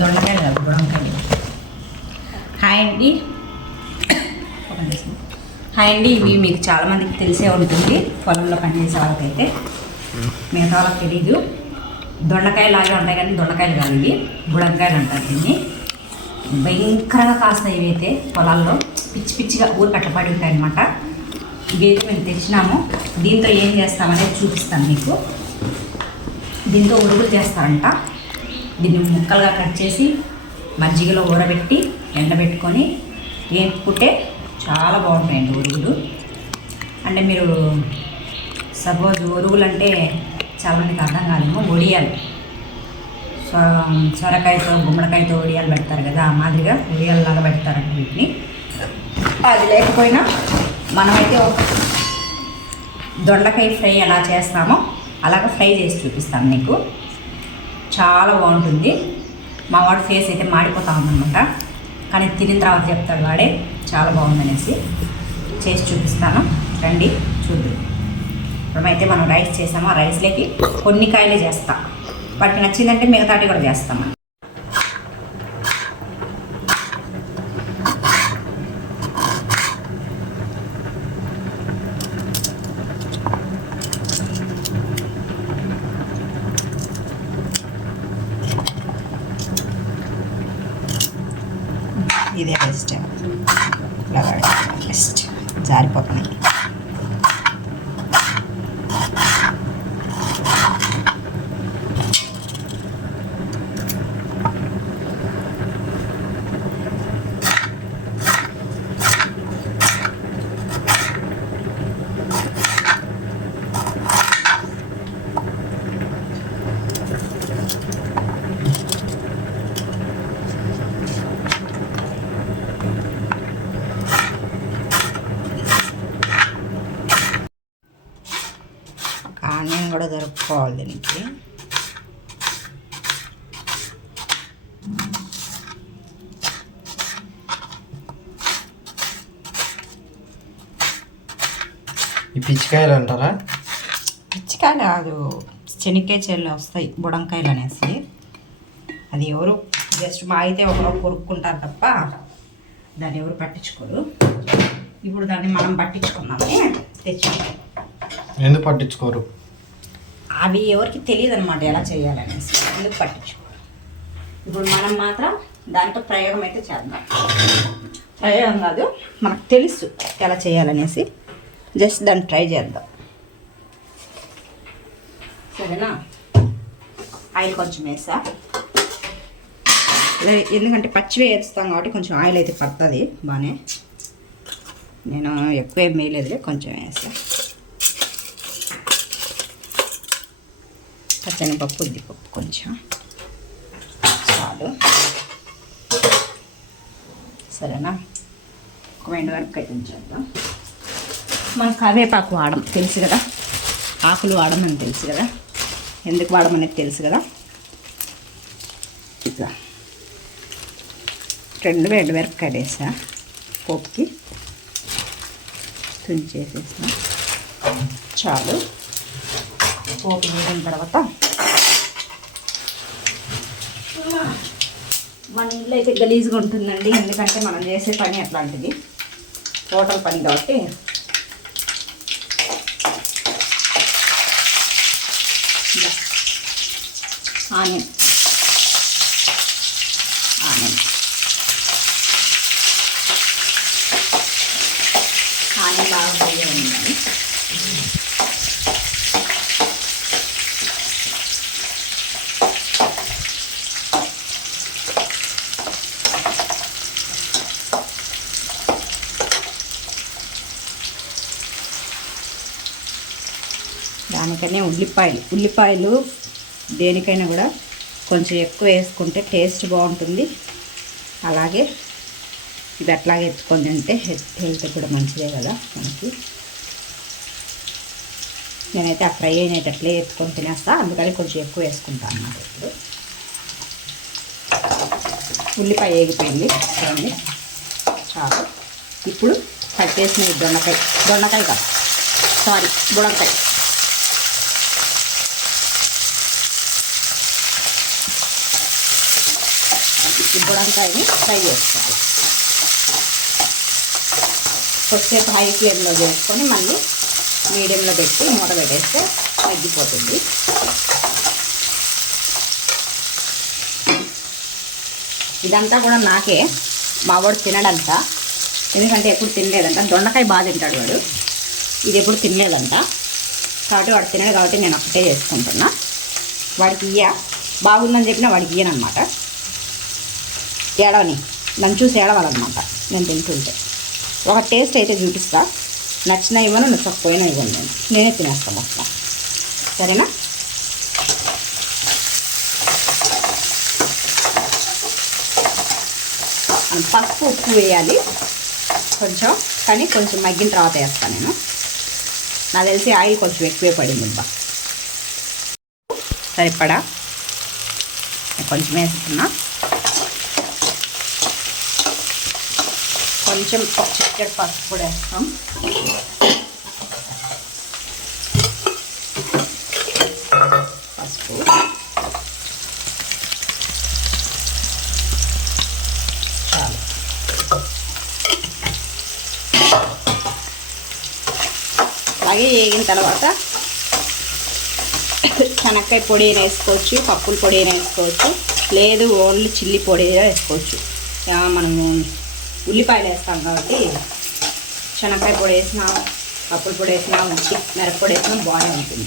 దొండకాయలు కాదు బుడంకాయలు. హాయ్ అండి. హాయ్ అండి. ఇవి మీకు చాలామందికి తెలిసే ఉంటుంది, పొలంలో పనిచేసే వాళ్ళకైతే. మిగతా వాళ్ళకి తెలీదు. దొండకాయలు లాగే ఉంటాయి కానీ దొండకాయలు కాదు, ఇవి బుడంకాయలు అంటారు దీన్ని. భయంకరంగా కాస్తాయి ఇవైతే పొలాల్లో, పిచ్చి పిచ్చిగా ఊరికి అట్లా పడి ఉంటాయి అనమాట. ఇవైతే మేము తెచ్చినాము. దీంతో ఏం చేస్తామనేది చూపిస్తాను మీకు. దీంతో ఉరుగులు చేస్తారంట. దీన్ని ముక్కలుగా కట్ చేసి మజ్జిగలో ఊరబెట్టి ఎండబెట్టుకొని వేపుకుంటే చాలా బాగుంటాయండి ఉరుగులు. అంటే మీరు సపోజ్ ఉరుగులు అంటే చాలామందికి అర్థం కాదేమో, వడియాలు. సొరకాయతో గుమ్మడికాయతో వడియాలు పెడతారు కదా, ఆ మాదిరిగా వడియాలలాగా పెడతారండి వీటిని. అది లేకపోయినా మనమైతే ఒక దొండకాయ ఫ్రై ఎలా చేస్తామో అలాగ ఫ్రై చేసి చూపిస్తాను మీకు. చాలా బాగుంటుంది. మా వాడు ఫేస్ అయితే మాడిపోతా ఉందన్నమాట, కానీ తినిన తర్వాత చెప్తాడు వాడే చాలా బాగుందనేసి. చేసి చూపిస్తాను, రండి చూద్దాం. ఇప్పుడైతే మనం రైస్ చేసాము, ఆ రైస్లోకి కొన్ని కాయలే చేస్తా, వాటికి నచ్చిందంటే మిగతాటి కూడా చేస్తాము. ఇదే బెస్ట్, ఇలాగా బెస్ట్. జారిపోతున్నాయి. ఆనియన్ కూడా దొరుకుకోవాలి దీనికి. ఈ పిచ్చికాయలు అంటారా? పిచ్చికాయలు కాదు, శనక్కాయ చెల్లు వస్తాయి బుడంకాయలు అనేసి. అది ఎవరు జస్ట్ మా అయితే ఒకరు కొరుక్కుంటారు తప్ప దాన్ని ఎవరు పట్టించుకోరు. ఇప్పుడు దాన్ని మనం పట్టించుకున్నామని తెచ్చుకుంటాం. ఎందుకు పట్టించుకోరు? అవి ఎవరికి తెలియదు అనమాట ఎలా చేయాలనేసి, ఎందుకు పట్టించుకోరు. ఇప్పుడు మనం మాత్రం దాంతో ప్రయోగం అయితే చేద్దాం. ప్రయోగం కాదు, మనకు తెలుసు ఎలా చేయాలనేసి, జస్ట్ దాన్ని ట్రై చేద్దాం. సరేనా? ఆయిల్ కొంచెం వేసా, ఎందుకంటే పచ్చివే వేస్తాం కాబట్టి కొంచెం ఆయిల్ అయితే పడుతుంది బాగానే. నేను ఎక్కువ ఏం వేయలేదు, కొంచెం వేసా. పచ్చనిపప్పు, ఉద్దిపప్పు కొంచెం చాలు. సరేనా? ఒక ఎండుమిరపకాయ ఉంచేద్దాం. మనం కరివేపాకు వాడడం తెలుసు కదా, ఆకులు వాడమని తెలుసు కదా, ఎందుకు వాడమనేది తెలుసు కదా. ఇట్లా 2 ఎండుమిరపకాయలు వేసా పోపుకి, తుంచేసేసిన చాలు. పోపు వేసిన తర్వాత మన ఇల్లు అయితే గలీజ్గా ఉంటుందండి, ఎందుకంటే మనం చేసే పని అట్లాంటిది, హోటల్ పని కాబట్టి. ఆనియన్ ఆనియన్ ఆనియన్ బాగా ఫ్రై ఉండాలి. దానికనే ఉల్లిపాయలు దేనికైనా కూడా కొంచెం ఎక్కువ వేసుకుంటే టేస్ట్ బాగుంటుంది. అలాగే ఇది అట్లాగే ఎత్తుకొని తింటే హెల్త్ కూడా మంచిదే కదా మనకి. నేనైతే ఆ ఫ్రై అయినట్లే ఎత్తుకొని తినేస్తా, అందుకని కొంచెం ఎక్కువ వేసుకుంటాను అన్నమాట. ఇప్పుడు ఉల్లిపాయ వేగిపోయింది చూడండి, చాలు. ఇప్పుడు కట్ చేసిన దొండకాయ కాదు, సారీ బుడంకాయ. ఈ బుడంకాయని ఫ్రై చేసుకోవాలి. కొద్దిసేపు హై ఫ్లేమ్లో చేసుకొని మళ్ళీ మీడియంలో పెట్టి మూత పెట్టేస్తే తగ్గిపోతుంది. ఇదంతా కూడా నాకే, మా వాడు తినడంట, ఎందుకంటే ఎప్పుడు తినలేదంట. దొండకాయ బాగా తింటాడు వాడు, ఇది ఎప్పుడు తినలేదంట. కాబట్టి వాడు తినడు కాబట్టి నేను ఒకటే చేసుకుంటున్నా. వాడికి బాగుందని చెప్పినా వాడికి ఇయ్యనమాట. ఏడవని నన్ను చూసి ఏడవాలన్నమాట నేను తింటుంటే. ఒక టేస్ట్ అయితే చూపిస్తా, నచ్చినా ఇవ్వను, నచ్చకపోయినా ఇవ్వను, నేనే తినేస్తాను మొత్తం. సరేనా? పసుపు ఉప్పు వేయాలి కొంచెం, కానీ కొంచెం మగ్గిన తర్వాత వేస్తాను నేను. నాకు తెలిసి ఆయిల్ కొంచెం ఎక్కువే పడింది అబ్బా. సరిపడా కొంచెం వేస్తున్నా. కొంచెం చిక్కటి పసుపు కూడా వేస్తాం. పసుపు చాలు. అలాగే వేగిన తర్వాత శనక్కాయ పొడి అయినా వేసుకోవచ్చు, పప్పుల పొడి అయినా వేసుకోవచ్చు, లేదు ఓన్లీ చిల్లీ పొడి అయినా వేసుకోవచ్చు. మనము ఉల్లిపాయలు వేస్తాం కాబట్టి శనక్కాయ పొడి వేసినా, పప్పుల పొడి వేసినా, మిరప్పొడి వేసినా బాగానే ఉంటుంది.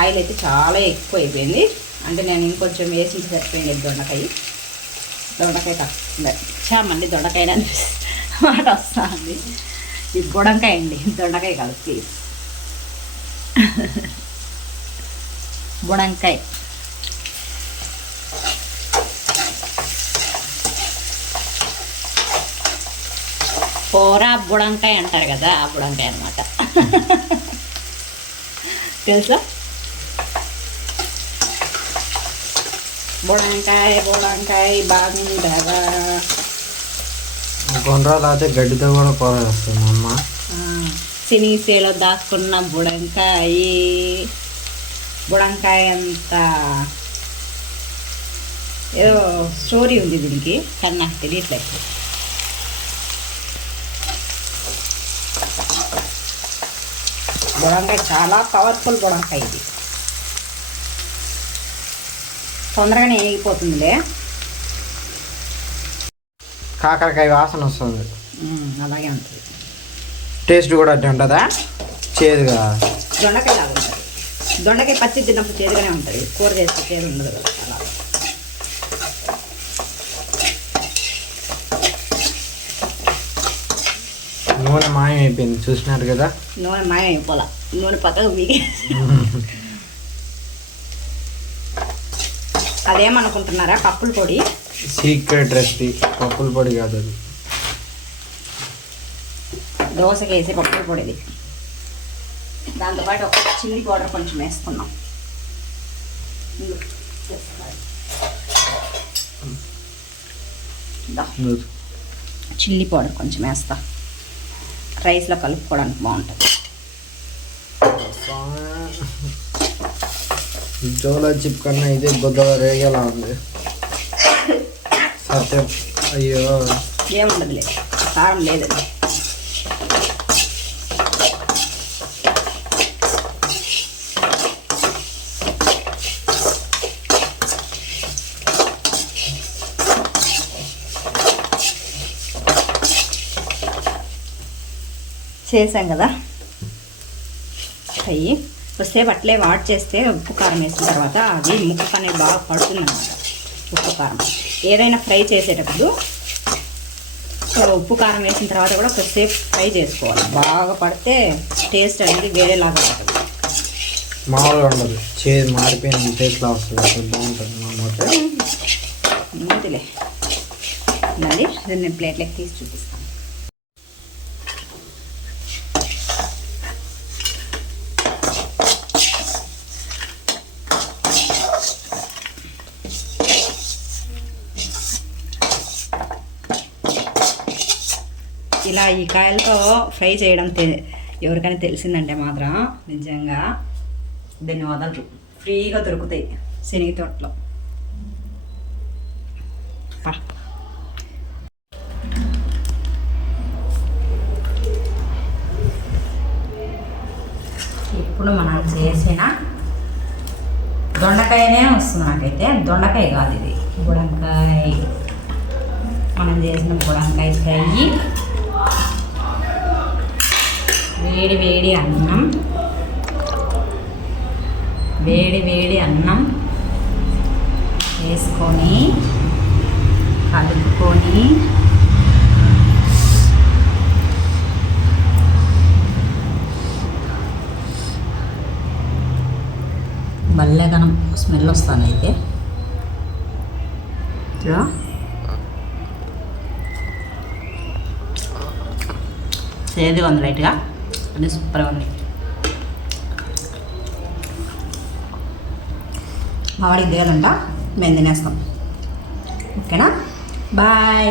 ఆయిల్ అయితే చాలా ఎక్కువ అయిపోయింది, అంటే నేను ఇంకొంచెం వేసి సరిపోయింది. దొండకాయ తక్కువ మళ్ళీ దొండకాయ మాట వస్తుంది. ఇది బుడంకాయ అండి, దొండకాయ కాదు ప్లీజ్. బుడంకాయ కూర బుడంకాయ అంటారు కదా, ఆ బుడంకాయ అనమాట. తెలుసా? బుడంకాయ బాగుండగా కొండరాలు అయితే గడ్డితో కూడా కూర వేస్తుంది అమ్మ. సినీసేలో దాక్కున్న బుడంకాయ అంతా ఏదో స్టోరీ ఉంది దీనికి, కానీ నాకు తెలియట్లేదు. బుడంకాయ చాలా పవర్ఫుల్ బుడంకాయ, ఇది తొందరగానే వేగిపోతుందిలే. కాకరకాయ వాసన వస్తుంది, అలాగే ఉంటుంది. టేస్ట్ కూడా అట్లా ఉంటుందా? చేదుగా దొండకాయ లాగా ఉంటుంది. దొండకాయ పచ్చి తిన్నప్పుడు చేదుగానే ఉంటుంది, కూర చేస్తే చేదు ఉండదు కదా. అలా నూనె మాయం అయిపోయింది, చూసినారు కదా. నూనె మాయం అయిపోలా, నూనె పక్కకు మీకే. అదేమనుకుంటున్నారా? పప్పుల పొడి, సీక్రెట్ రెసిపీ. పప్పుల పొడి కాదు అది, దోశకి వేసే పప్పుల పొడిది. దాంతోపాటు ఒక చిల్లీ పౌడర్ కొంచెం వేసుకున్నాం. చిల్లీ పౌడర్ కొంచెం వేస్తా, రైస్లో కలుపుకోవడానికి బాగుంటుంది. జోలో చిప్ కన్నా ఇదే బుద్ధ రేగేలా ఉంది. సత్యం, అయ్యో ఏముండదులే, కారం లేదండి. చేసాం కదా ఫ్రై. కొద్దిసేపు అట్లే వాట్ చేస్తే ఉప్పు కారం వేసిన తర్వాత అది ముక్క అనేది బాగా పడుతుంది అన్నమాట. ఉప్పు కారం ఏదైనా ఫ్రై చేసేటప్పుడు ఉప్పు కారం వేసిన తర్వాత కూడా కొద్దిసేపు ఫ్రై చేసుకోవాలి. బాగా పడితే టేస్ట్ అనేది వేరేలాగా ఉంటుంది, మామూలుగా ఉండదు, చేదు మారిపోయిన టేస్ట్లా వస్తుంది, అసలు బాగుంటుంది అన్నమాట. ముందులే అది నేను ప్లేట్లోకి తీసి చూపిస్తాను. ఇలా ఈ కాయలతో ఫ్రై చేయడం ఎవరికైనా తెలిసిందంటే మాత్రం నిజంగా దీన్ని వదలరు, ఫ్రీగా దొరుకుతాయి శనగ తోటలో. పా ఇప్పుడు మనం చేసిన దొండకాయనే వస్తుంది నాకైతే. దొండకాయ కాదు ఇది, బుడంకాయ. మనం చేసిన బుడంకాయ ఫ్రై, వేడి వేడి అన్నం, వేడి వేడి అన్నం వేసుకొని కలుపుకొని భలేగనం స్మెల్ వస్తాను అయితే. చేదుగా ఉంది లైట్గా, అది సూపర్గా ఉంది. మా వాడికి దిగాలంట, మేము తినేస్తాం. ఓకేనా, బాయ్.